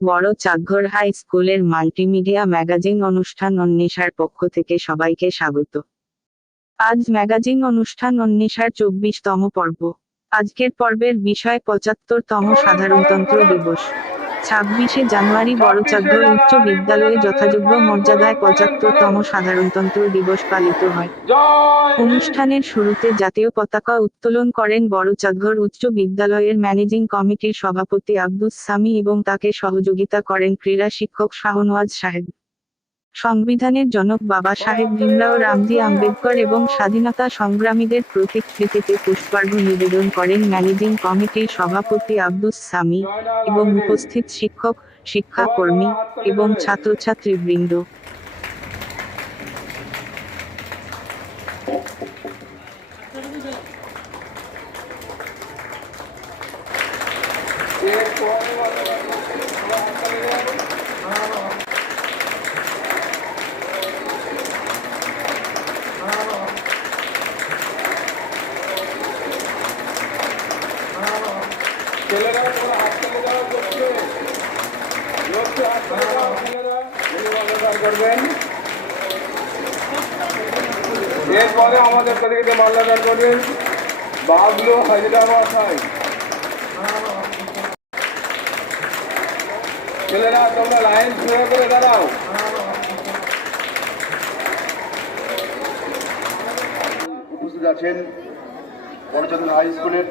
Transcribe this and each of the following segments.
বড় চাকঘর হাই স্কুলের multimedia magazine অনুষ্ঠান অন্বেষার পক্ষ থেকে সবাইকে স্বাগত। আজ ম্যাগাজিন অনুষ্ঠান অন্বেষার চব্বিশতম পর্ব। আজকের পর্বের বিষয় পঁচাত্তরতম সাধারণতন্ত্র দিবস। ছাব্বিশে জানুয়ারি বড় চাঁদঘর উচ্চ বিদ্যালয়ে যথাযোগ্য মর্যাদায় পঁচাত্তরতম সাধারণতন্ত্র দিবস পালিত হয়। অনুষ্ঠানের শুরুতে জাতীয় পতাকা উত্তোলন করেন বড়চাদ্দর উচ্চ বিদ্যালয়ের ম্যানেজিং কমিটির সভাপতি আব্দুস সামি এবং তাকে সহযোগিতা করেন ক্রীড়া শিক্ষক শাহনওয়াজ সাহেব। সংবিধানের জনক বাবা সাহেব ভীমরাও রামজি আম্বেদকর এবং স্বাধীনতা সংগ্রামীদের প্রতিকৃতিতে পুষ্পার্ঘ নিবেদন করেন ম্যানেজিং কমিটির সভাপতি আব্দুস সামি এবং উপস্থিত শিক্ষক, শিক্ষাকর্মী এবং ছাত্রছাত্রীবৃন্দ। ছেলেরা তোমরা হাত তুলে দাও লোককে লোককে হাত তুলে দাও ছেলেরা উনি মাল্যদান করবেন। এরপরে আমাদের মাল্যদান করবেন। বাবলু হায়দ্রাবাদ ছেলেরা, তোমরা লাইন করে দাঁড়াও। উপস্থিত আছেন বড়চন্দ্র হাই স্কুলের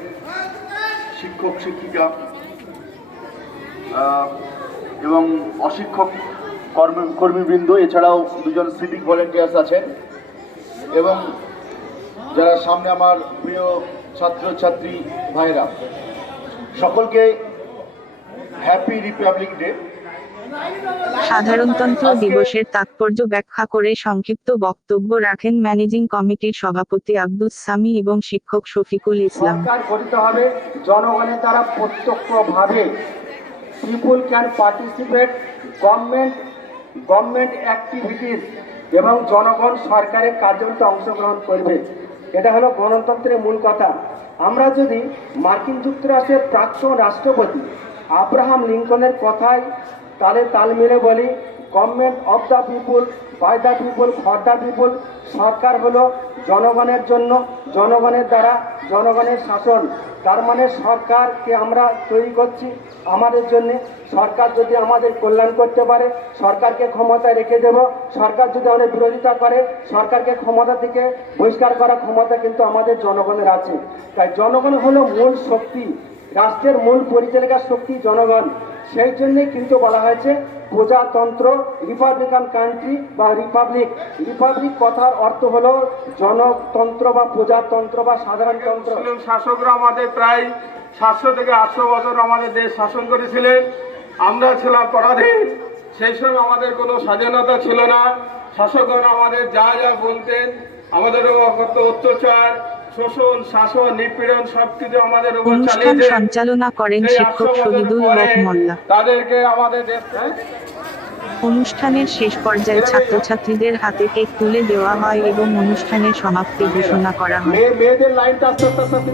শিক্ষক, শিক্ষিকা এবং অশিক্ষক কর্মী কর্মীবৃন্দ এছাড়াও দুজন সিভিক ভলেন্টিয়ার্স আছেন। এবং যারা সামনে আমার প্রিয় ছাত্রছাত্রী ভাইরা সকলকে হ্যাপি রিপাবলিক ডে সাধারণতন্ত্র দিবসের তাৎপর্য ব্যাখ্যা করে সংক্ষিপ্ত বক্তব্য রাখেন ম্যানেজিং কমিটির সভাপতি আব্দুস সামি এবং শিক্ষক শফিকুল ইসলাম। গঠিত হবে জনগণের দ্বারা প্রত্যক্ষভাবে people can participate government government activities এবং জনগণ সরকারের কার্যক্রমে অংশগ্রহণ করবে। এটা হলো গণতন্ত্রের মূল কথা। আমরা যদি মার্কিন যুক্তরাষ্ট্রের প্রাক্তন রাষ্ট্রপতি আব্রাহাম লিঙ্কনের কথায় তালে তাল মিলে বলি government of the people by the people for the people সরকার হলো জনগণের জন্য, জনগণের দ্বারা, জনগণের শাসন। তার মানে সরকারকে আমরা তৈরি করছি আমাদের জন্য। সরকার যদি আমাদের কল্যাণ করতে পারে, সরকারকে ক্ষমতায় রেখে দেব। সরকার যদি আমাদের বিরোধিতা করে, সরকারকে ক্ষমতা থেকে বহিষ্কার করার ক্ষমতা কিন্তু আমাদের জনগণের আছে। তাই জনগণ হলো মূল শক্তি, রাষ্ট্রের মূল পরিচালিকার শক্তি জনগণ। সেই জন্যে কিন্তু বলা হয়েছে প্রজাতন্ত্র রিপাবলিকান কান্ট্রি বা রিপাবলিক রিপাবলিক কথার অর্থ হলো জনতন্ত্র বা প্রজাতন্ত্র বা সাধারণতন্ত্র শাসকরা আমাদের প্রায় সাতশো থেকে আটশো বছর আমাদের দেশ শাসন করেছিলেন। আমরা ছিলাম পরাধীন। সেই সময় আমাদের কোনো স্বাধীনতা ছিল না। শাসকরা আমাদের যা যা বলতেন আমাদের উপর কত অত্যাচার শোষণ শাসন নিপীড়ন সবকিছু আমাদের উপর অনুষ্ঠান সঞ্চালনা করেন শিক্ষক শহীদুল হক মোল্লা তাদেরকে আমাদের হ্যাঁ? অনুষ্ঠানের শেষ পর্যায়ে ছাত্রছাত্রীদের হাতে কেক তুলে দেওয়া হয় এবং অনুষ্ঠানের সমাপ্তি ঘোষণা করা হয় মেয়ে- মেয়েদের লাইনটা আস্তে আস্তে আস্তে।